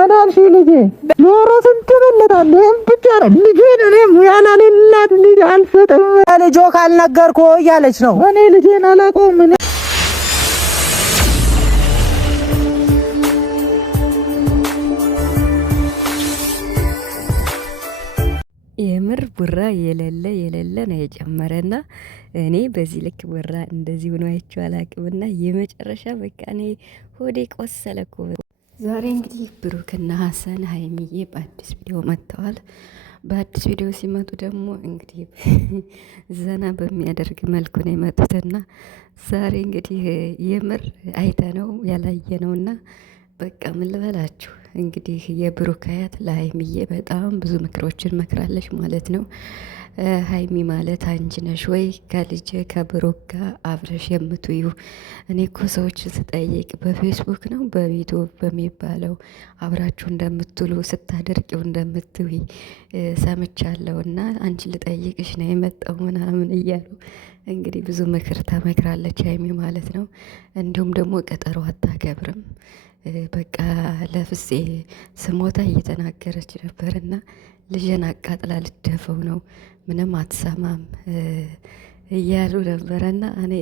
ምን አልሽኝ ልጄ? ኖሮ ስንት በለጣል። ይሄን ብቻ ነው ልጄን እኔ ያላሌላት ልጅ አልሰጥም። ልጆ ካልነገርኩ እያለች ነው። እኔ ልጄን አላውቀውም። የምር ቡራ የሌለ ነው የጨመረና እኔ በዚህ ልክ ቡራ እንደዚህ ሆኖ አይቼው አላቅምና የመጨረሻ በቃ እኔ ሆዴ ቆሰለ እኮ። ዛሬ እንግዲህ ብሩክና ሀሰን ሀይሚዬ በአዲስ ቪዲዮ መጥተዋል። በአዲስ ቪዲዮ ሲመጡ ደግሞ እንግዲህ ዘና በሚያደርግ መልኩ ነው የመጡትና ዛሬ እንግዲህ የምር አይተነው ያላየነውና በቃ ምን ልበላችሁ እንግዲህ የብሩክ አያት ለሀይሚዬ በጣም ብዙ ምክሮችን መክራለች ማለት ነው። ሀይሚ ማለት አንቺ ነሽ ወይ ከልጅ ከብሩክ ጋር አብረሽ የምትዩ? እኔ እኮ ሰዎችን ስጠይቅ በፌስቡክ ነው በዩቱብ በሚባለው አብራችሁ እንደምትውሉ ስታደርቂው እንደምትዊ ሰምቻለሁ እና አንቺ ልጠይቅሽ ነው የመጣው ምናምን እያሉ እንግዲህ ብዙ ምክር ተመክራለች ሀይሚ ማለት ነው። እንዲሁም ደግሞ ቀጠሮ አታከብርም። በቃ ለፍፄ ስሞታ እየተናገረች ነበርና ልጅን አቃጥላ ልደፈው ነው ምንም አትሰማም እያሉ ነበረና እኔ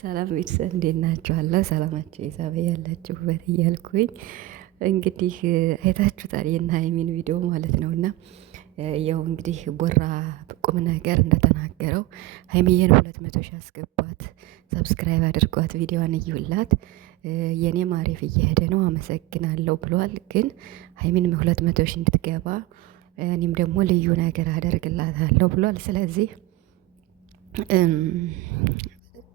ሰላም ቤተሰብ እንዴት ናችኋለሁ? ሰላማችሁ ይዛበ ያላችሁበት እያልኩኝ እንግዲህ አይታችሁታል የእነ ሀይሚን ቪዲዮ ማለት ነውና ያው እንግዲህ ቦራ ቁም ነገር እንደተናገረው ሀይሚዬን 200 ሺህ አስገባት፣ ሰብስክራይብ አድርጓት፣ ቪዲዮዋን እዩላት፣ የኔ ማሪፍ እየሄደ ነው አመሰግናለሁ ብሏል። ግን ሀይሚን 200 ሺህ እንድትገባ እኔም ደግሞ ልዩ ነገር አደርግላታለሁ ብሏል። ስለዚህ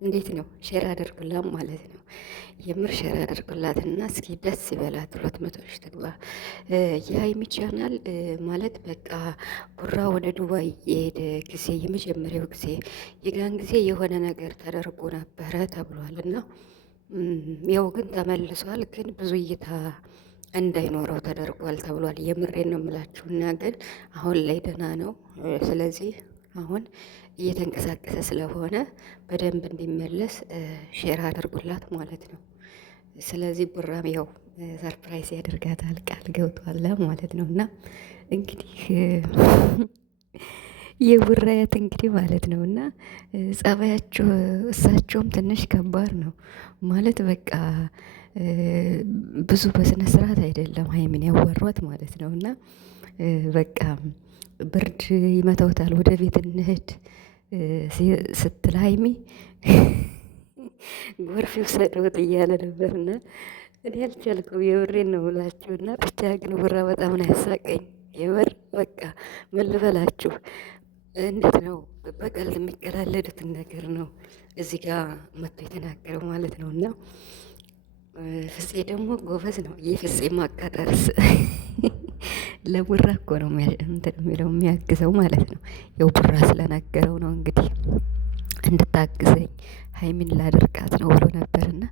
እንዴት ነው ሼር አድርጉላት ማለት ነው። የምር ሼር አድርጉላትና እስኪ ደስ ይበላት 200 ሺህ ትግባ። የሀይሚ ቻናል ማለት በቃ ቡራ ወደ ዱባይ የሄደ ጊዜ የመጀመሪያው ጊዜ የጋን ጊዜ የሆነ ነገር ተደርጎ ነበረ ተብሏል እና ያው ግን ተመልሷል። ግን ብዙ እይታ እንዳይኖረው ተደርጓል ተብሏል። የምሬን ነው የምላችሁና ግን አሁን ላይ ደህና ነው። ስለዚህ አሁን እየተንቀሳቀሰ ስለሆነ በደንብ እንዲመለስ ሼር አድርጉላት ማለት ነው። ስለዚህ ቡራም ያው ሰርፕራይዝ ያደርጋታል ቃል ገብቷል ማለት ነው። እና እንግዲህ የቡራያት እንግዲህ ማለት ነው እና ጸባያቸው እሳቸውም ትንሽ ከባድ ነው ማለት በቃ ብዙ በስነ ስርዓት አይደለም ሀይሚን ያወሯት ማለት ነው። እና በቃ ብርድ ይመታውታል ወደ ቤት እንሂድ ስትል ሀይሚ ጎርፍ ይውሰደውት እያለ ነበርና እኔ አልቻልኩም። የብሬን ነው ብላችሁ እና ብቻ ግን ቡራ በጣም ነው ያሳቀኝ። የምር በቃ ምን ልበላችሁ እንዴት ነው በቀልድ የሚቀላለዱትን ነገር ነው እዚህ ጋር መጥቶ የተናገረው ማለት ነው። እና ፍፄ ደግሞ ጎበዝ ነው። የፍፄ ማቃጠርስ ለቡራ እኮ ነው የሚለው የሚያግዘው ማለት ነው። ያው ቡራ ስለናገረው ነው እንግዲህ እንድታግዘኝ ሀይሚን ላደርቃት ነው ብሎ ነበርና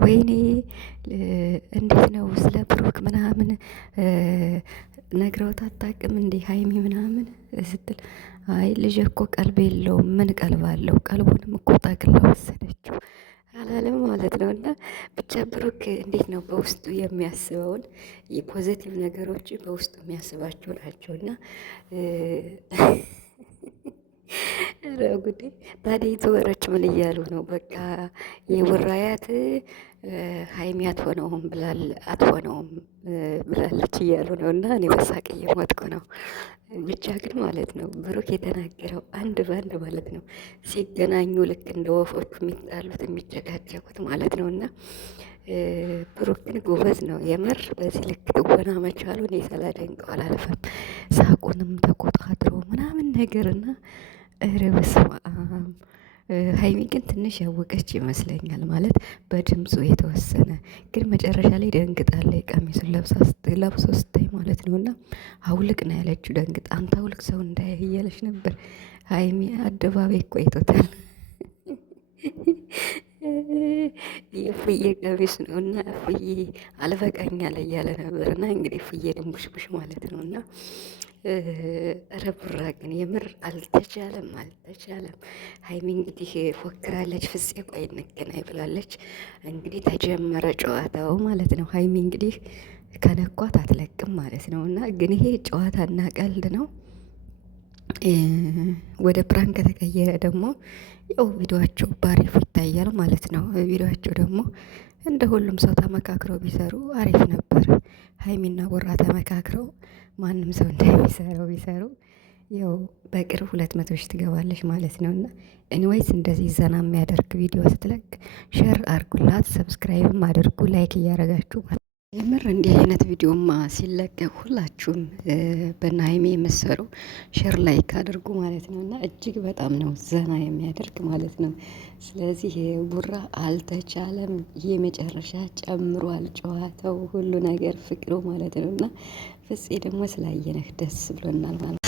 ወይኔ እንዴት ነው ስለ ብሩክ ምናምን ነግረውት አታውቅም እንዴ ሀይሚ ምናምን ስትል አይ ልጅ እኮ ቀልብ የለውም ምን ቀልብ አለው ቀልቡንም እኮ ጠቅላ ወሰደችው አላለም ማለት ነው። እና ብቻ ብሩክ እንዴት ነው በውስጡ የሚያስበውን የፖዘቲቭ ነገሮች በውስጡ የሚያስባቸው ናቸውና ጉዴ ታዲያ ዩቱበሮች ምን እያሉ ነው? በቃ የቡራያት ሀይሚ አትሆነውም ብላለች እያሉ ነው። እና እኔ በሳቅ እየሞትኩ ነው። ብቻ ግን ማለት ነው ብሩክ የተናገረው አንድ በአንድ ማለት ነው ሲገናኙ ልክ እንደ ወፎቹ የሚጣሉት የሚጨቃጨቁት ማለት ነው። እና ብሩክ ግን ጎበዝ ነው የምር በዚህ ልክ ትወና መቻሉን ሳላደንቀው አላልፍም። ሳቁንም ተቆጣጥሮ ምናምን ነገርና ኧረ በስመ አብ ሀይሚ ግን ትንሽ ያወቀች ይመስለኛል ማለት በድምፁ የተወሰነ ግን መጨረሻ ላይ ደንግጣለች። ቀሚሱን ለብሶ ስታይ ማለት ነው። እና አውልቅ ነው ያለችው ደንግጣ አንተ አውልቅ ሰው እንዳያይ እያለች ነበር። ሀይሚ አደባባይ እኮ አይቶታል። የፍዬ ቀሚስ ነው እና ፍዬ አልበቃኝ አለ እያለ ነበር። እና እንግዲህ ፍዬ ድንቡሽቡሽ ማለት ነው። እና ኧረ ቡራ ግን የምር አልተቻለም። ሀይሚ እንግዲህ ፎክራለች። ፍፄ ቆይ እንገናኝ ብላለች። እንግዲህ ተጀመረ ጨዋታው ማለት ነው። ሀይሚ እንግዲህ ከነኳት አትለቅም ማለት ነው። እና ግን ይሄ ጨዋታና ቀልድ ነው። ወደ ፕራንክ ከተቀየረ ደግሞ ያው ቪዲዮቸው ባሪፍ ይታያል ማለት ነው። ቪዲዮቸው ደግሞ እንደ ሁሉም ሰው ተመካክረው ቢሰሩ አሪፍ ነበር። ሀይሚና ቦራ ተመካክረው ማንም ሰው እንደሚሰራው ቢሰሩ ያው በቅርብ 200 ሺህ ትገባለች ማለት ነው። እና ኤኒዌይስ እንደዚህ ዘና የሚያደርግ ቪዲዮ ስትለቅ ሼር አድርጉላት፣ ሰብስክራይብም አድርጉ፣ ላይክ እያደረጋችሁ የምር እንዲህ አይነት ቪዲዮማ ሲለቀቅ ሁላችሁም በእነ ሀይሚ የምትሰሩ ሼር ላይክ አድርጉ ማለት ነው። እና እጅግ በጣም ነው ዘና የሚያደርግ ማለት ነው። ስለዚህ ቡራ አልተቻለም፣ የመጨረሻ ጨምሯል ጨዋታው፣ ሁሉ ነገር ፍቅሩ ማለት ነው። እና ፍፄ ደግሞ ስላየነህ ደስ ብሎናል ማለት ነው።